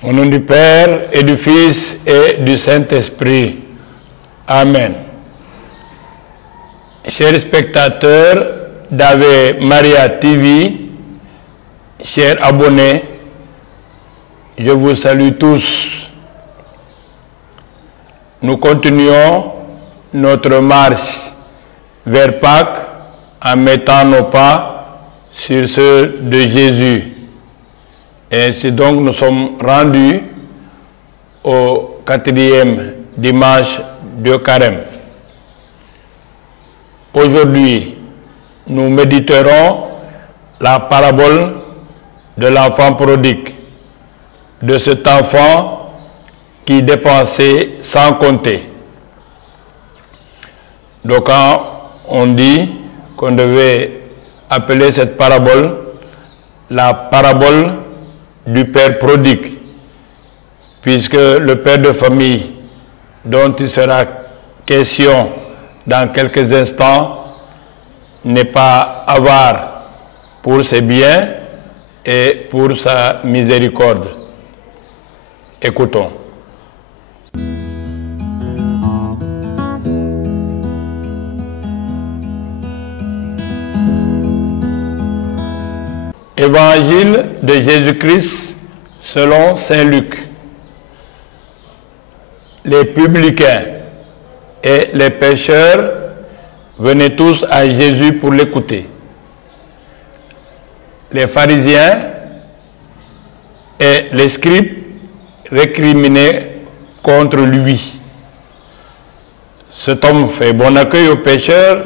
Au nom du Père et du Fils et du Saint-Esprit. Amen. Chers spectateurs d'Ave Maria TV, chers abonnés, je vous salue tous. Nous continuons notre marche vers Pâques en mettant nos pas sur ceux de Jésus. Et ainsi donc nous sommes rendus au 4e dimanche de Carême. Aujourd'hui, nous méditerons la parabole de l'enfant prodigue, de cet enfant qui dépensait sans compter. Donc quand on dit qu'on devait appeler cette parabole la parabole du père prodigue, puisque le père de famille dont il sera question dans quelques instants n'est pas avare pour ses biens et pour sa miséricorde. Écoutons. Évangile de Jésus-Christ selon saint Luc. Les publicains et les pécheurs venaient tous à Jésus pour l'écouter. Les pharisiens et les scribes récriminaient contre lui. Cet homme fait bon accueil aux pécheurs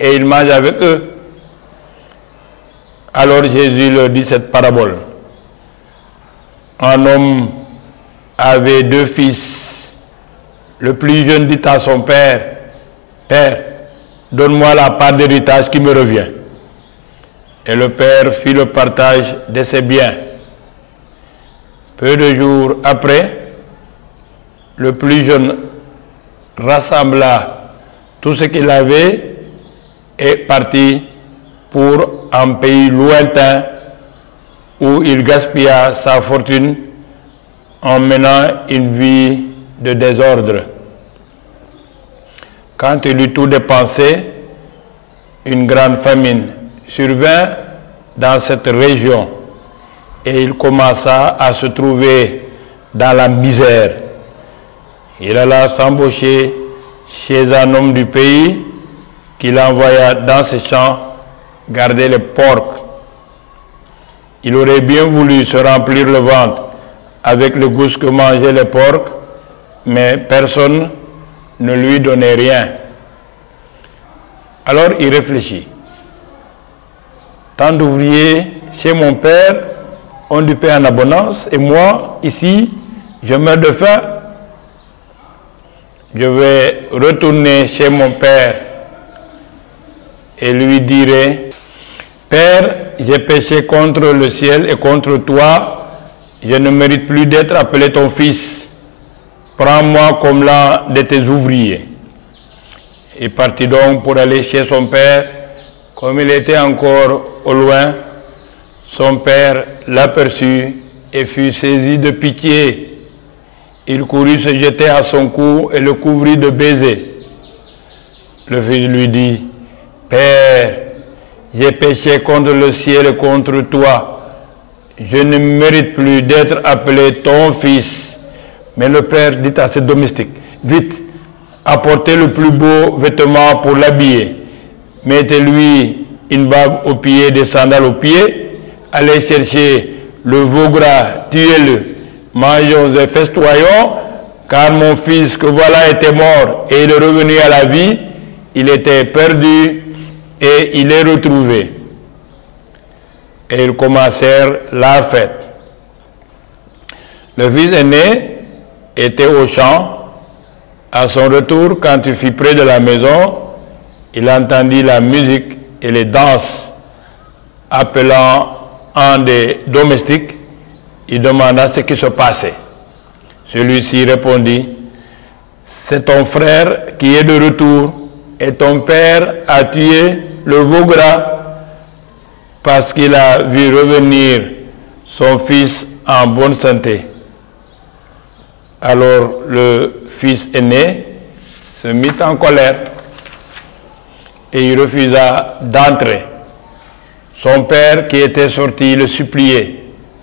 et il mange avec eux. Alors Jésus leur dit cette parabole. Un homme avait 2 fils. Le plus jeune dit à son père, « Père, donne-moi la part d'héritage qui me revient. » Et le père fit le partage de ses biens. Peu de jours après, le plus jeune rassembla tout ce qu'il avait et partit pour un pays lointain où il gaspilla sa fortune en menant une vie de désordre. Quand il eut tout dépensé, une grande famine survint dans cette région et il commença à se trouver dans la misère. Il alla s'embaucher chez un homme du pays qu'il envoya dans ses champs garder les porcs. Il aurait bien voulu se remplir le ventre avec le goût que mangeaient les porcs, mais personne ne lui donnait rien. Alors il réfléchit. Tant d'ouvriers chez mon père ont du pain en abondance, et moi, ici, je meurs de faim. Je vais retourner chez mon père et lui dirai, « Père, j'ai péché contre le ciel et contre toi, je ne mérite plus d'être appelé ton fils. Prends-moi comme l'un de tes ouvriers. » Il partit donc pour aller chez son père. Comme il était encore au loin, son père l'aperçut et fut saisi de pitié. Il courut se jeter à son cou et le couvrit de baisers. Le fils lui dit, « Père, j'ai péché contre le ciel et contre toi. Je ne mérite plus d'être appelé ton fils. » Mais le père dit à ses domestiques, « Vite, apportez le plus beau vêtement pour l'habiller. Mettez-lui une bague aux pieds, des sandales aux pieds. Allez chercher le veau gras, tuez-le. Mangeons et festoyons, car mon fils que voilà était mort et il est revenu à la vie. Il était perdu et il est retrouvé. » Et ils commencèrent la fête. Le fils aîné était au champ. À son retour, quand il fut près de la maison, il entendit la musique et les danses. Appelant un des domestiques, il demanda ce qui se passait. Celui-ci répondit, « C'est ton frère qui est de retour et ton père a tué le veau gras parce qu'il a vu revenir son fils en bonne santé. » Alors le fils aîné se mit en colère et il refusa d'entrer. Son père qui était sorti le suppliait,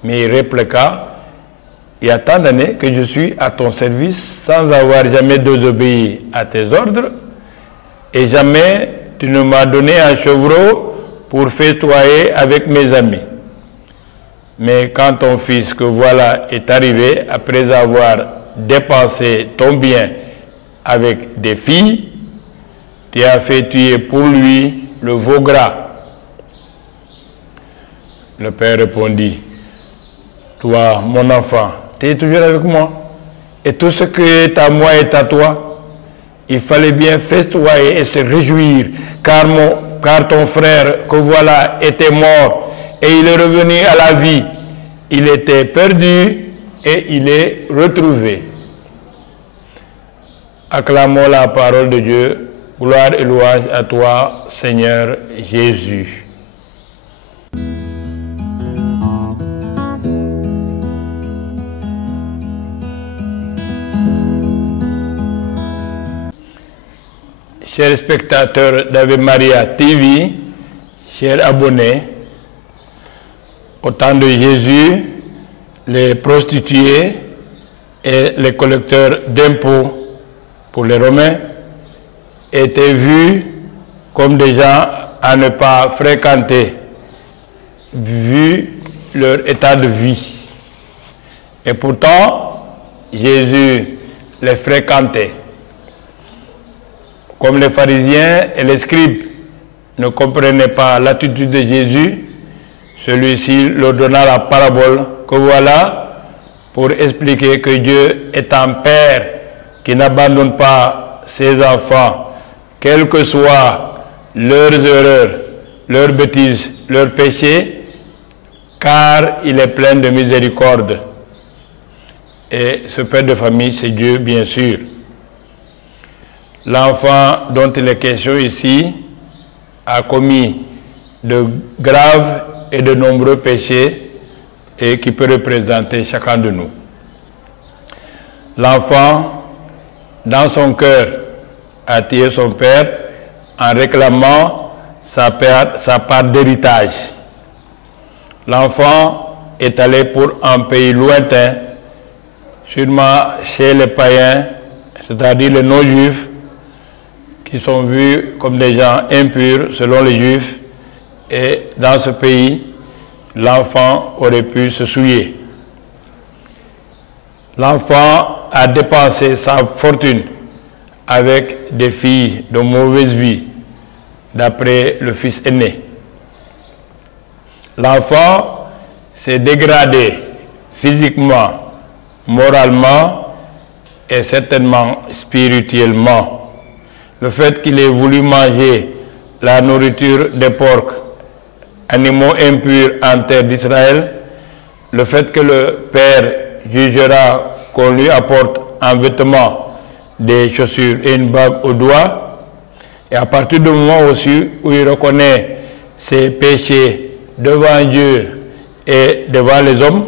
mais il répliqua: il y a tant d'années que je suis à ton service sans avoir jamais désobéi à tes ordres, et jamais tu ne m'as donné un chevreau pour festoyer avec mes amis. Mais quand ton fils que voilà est arrivé, après avoir dépensé ton bien avec des filles, tu as fait tuer pour lui le veau gras. Le père répondit: toi, mon enfant, tu es toujours avec moi, et tout ce qui est à moi est à toi. Il fallait bien festoyer et se réjouir, car ton frère que voilà était mort et il est revenu à la vie. Il était perdu et il est retrouvé. Acclamons la parole de Dieu. Gloire et louange à toi, Seigneur Jésus. Chers spectateurs d'Ave Maria TV, chers abonnés, au temps de Jésus, les prostituées et les collecteurs d'impôts pour les Romains étaient vus comme des gens à ne pas fréquenter, vu leur état de vie. Et pourtant, Jésus les fréquentait. Comme les pharisiens et les scribes ne comprenaient pas l'attitude de Jésus, celui-ci leur donna la parabole que voilà pour expliquer que Dieu est un Père qui n'abandonne pas ses enfants, quelles que soient leurs erreurs, leurs bêtises, leurs péchés, car il est plein de miséricorde. Et ce Père de famille, c'est Dieu, bien sûr. L'enfant dont il est question ici a commis de graves et de nombreux péchés et qui peut représenter chacun de nous. L'enfant, dans son cœur, a tué son père en réclamant sa part d'héritage. L'enfant est allé pour un pays lointain, sûrement chez les païens, c'est-à-dire les non-juifs, qui sont vus comme des gens impurs selon les Juifs, et dans ce pays, l'enfant aurait pu se souiller. L'enfant a dépensé sa fortune avec des filles de mauvaise vie, d'après le fils aîné. L'enfant s'est dégradé physiquement, moralement et certainement spirituellement. Le fait qu'il ait voulu manger la nourriture des porcs, animaux impurs en terre d'Israël, le fait que le Père jugera qu'on lui apporte un vêtement, des chaussures et une bague au doigt, et à partir du moment aussi où il reconnaît ses péchés devant Dieu et devant les hommes,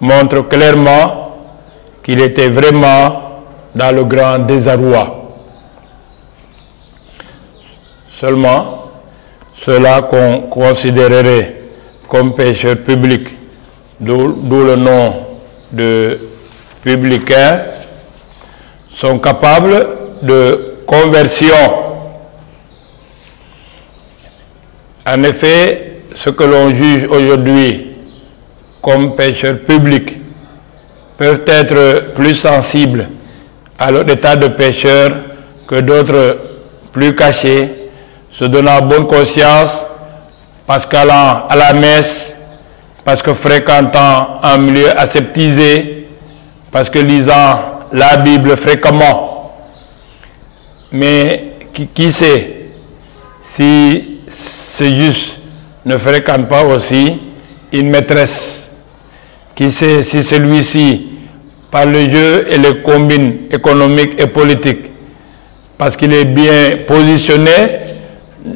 montre clairement qu'il était vraiment dans le grand désarroi. Seulement, ceux-là qu'on considérerait comme pécheurs publics, d'où le nom de publicains, sont capables de conversion. En effet, ce que l'on juge aujourd'hui comme pécheurs publics peuvent être plus sensibles à leur état de pécheur que d'autres plus cachés, se donnant bonne conscience parce qu'allant à la messe, parce que fréquentant un milieu aseptisé, parce que lisant la Bible fréquemment. Mais qui sait si ce juste ne fréquente pas aussi une maîtresse? Qui sait si celui-ci, par le jeu et les combines économiques et politiques, parce qu'il est bien positionné,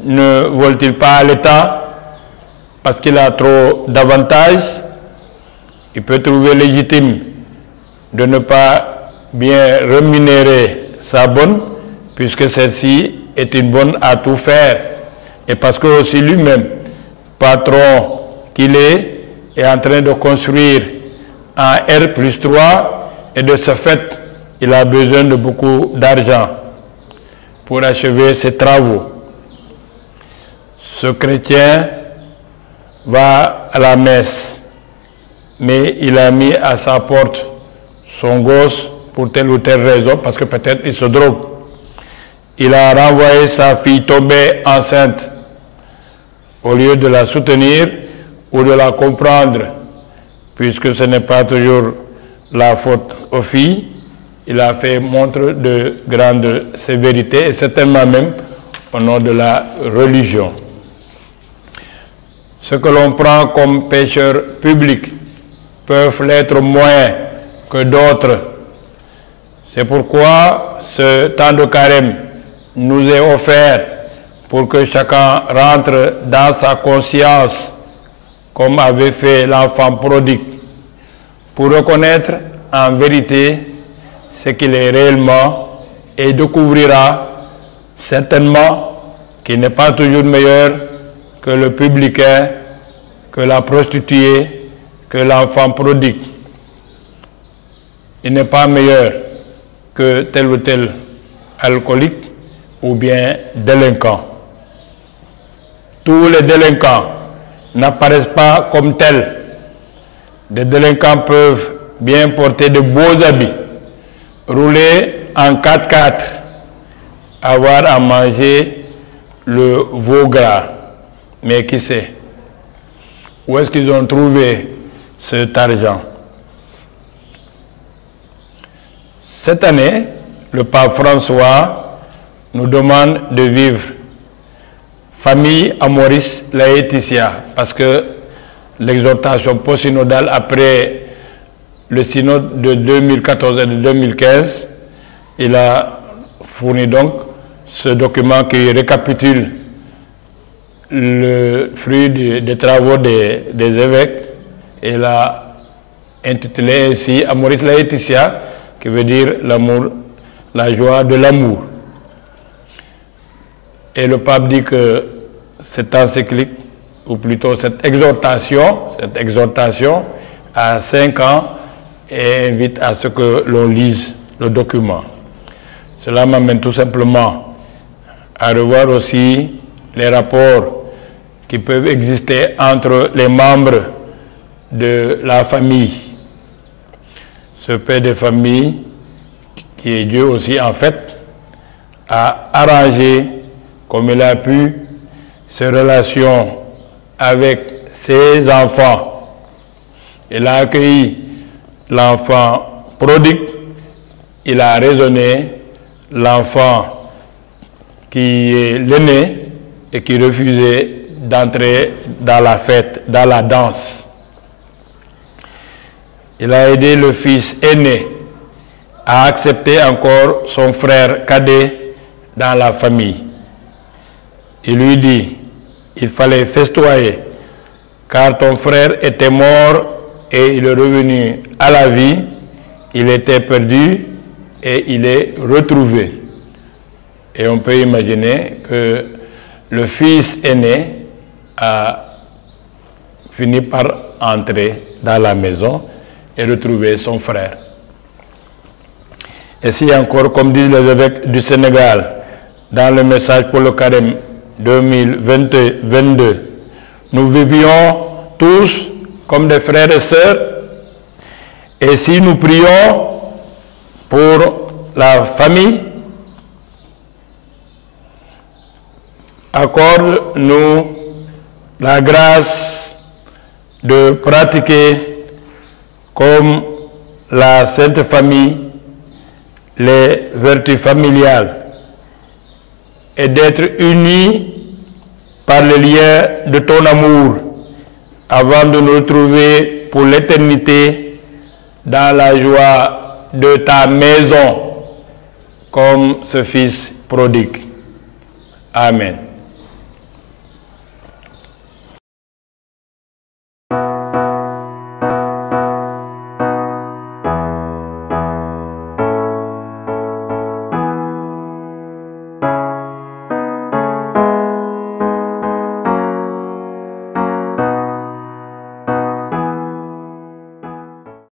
ne vole-t-il pas à l'État parce qu'il a trop d'avantages? Il peut trouver légitime de ne pas bien rémunérer sa bonne, puisque celle-ci est une bonne à tout faire. Et parce que aussi lui-même, patron qu'il est en train de construire un R+3, et de ce fait, il a besoin de beaucoup d'argent pour achever ses travaux. Ce chrétien va à la messe, mais il a mis à sa porte son gosse pour telle ou telle raison, parce que peut-être il se drogue. Il a renvoyé sa fille tombée enceinte. Au lieu de la soutenir ou de la comprendre, puisque ce n'est pas toujours la faute aux filles, il a fait montre de grande sévérité, et certainement même au nom de la religion. Ce que l'on prend comme pécheurs publics peuvent l'être moins que d'autres. C'est pourquoi ce temps de carême nous est offert pour que chacun rentre dans sa conscience, comme avait fait l'enfant prodigue, pour reconnaître en vérité ce qu'il est réellement et découvrira certainement qu'il n'est pas toujours meilleur que le publicain, que la prostituée, que l'enfant prodigue. Il n'est pas meilleur que tel ou tel alcoolique ou bien délinquant. Tous les délinquants n'apparaissent pas comme tels. Des délinquants peuvent bien porter de beaux habits, rouler en 4x4, avoir à manger le veau gras. Mais qui sait? Où est-ce qu'ils ont trouvé cet argent? Cette année, le pape François nous demande de vivre famille Amoris Laetitia, parce que l'exhortation post-synodale après le synode de 2014 et de 2015, il a fourni donc ce document qui récapitule le fruit des travaux des évêques, et il a intitulé ainsi Amoris Laetitia, qui veut dire l'amour, la joie de l'amour. Et le pape dit que cette encyclique, ou plutôt cette exhortation à 5 ans, et invite à ce que l'on lise le document. Cela m'amène tout simplement à revoir aussi les rapports qui peuvent exister entre les membres de la famille. Ce père de famille, qui est Dieu aussi en fait, a arrangé comme il a pu ses relations avec ses enfants. Il a accueilli l'enfant prodigue, il a raisonné l'enfant qui est l'aîné et qui refusait d'entrer dans la fête, dans la danse. Il a aidé le fils aîné à accepter encore son frère cadet dans la famille. Il lui dit, il fallait festoyer, car ton frère était mort et il est revenu à la vie, il était perdu et il est retrouvé. Et on peut imaginer que le fils aîné a fini par entrer dans la maison et retrouver son frère. Et si encore, comme disent les évêques du Sénégal, dans le message pour le carême 2022, nous vivions tous comme des frères et sœurs, et si nous prions pour la famille, accorde-nous la grâce de pratiquer comme la Sainte Famille les vertus familiales et d'être unis par le lien de ton amour avant de nous retrouver pour l'éternité dans la joie de ta maison comme ce fils prodigue. Amen.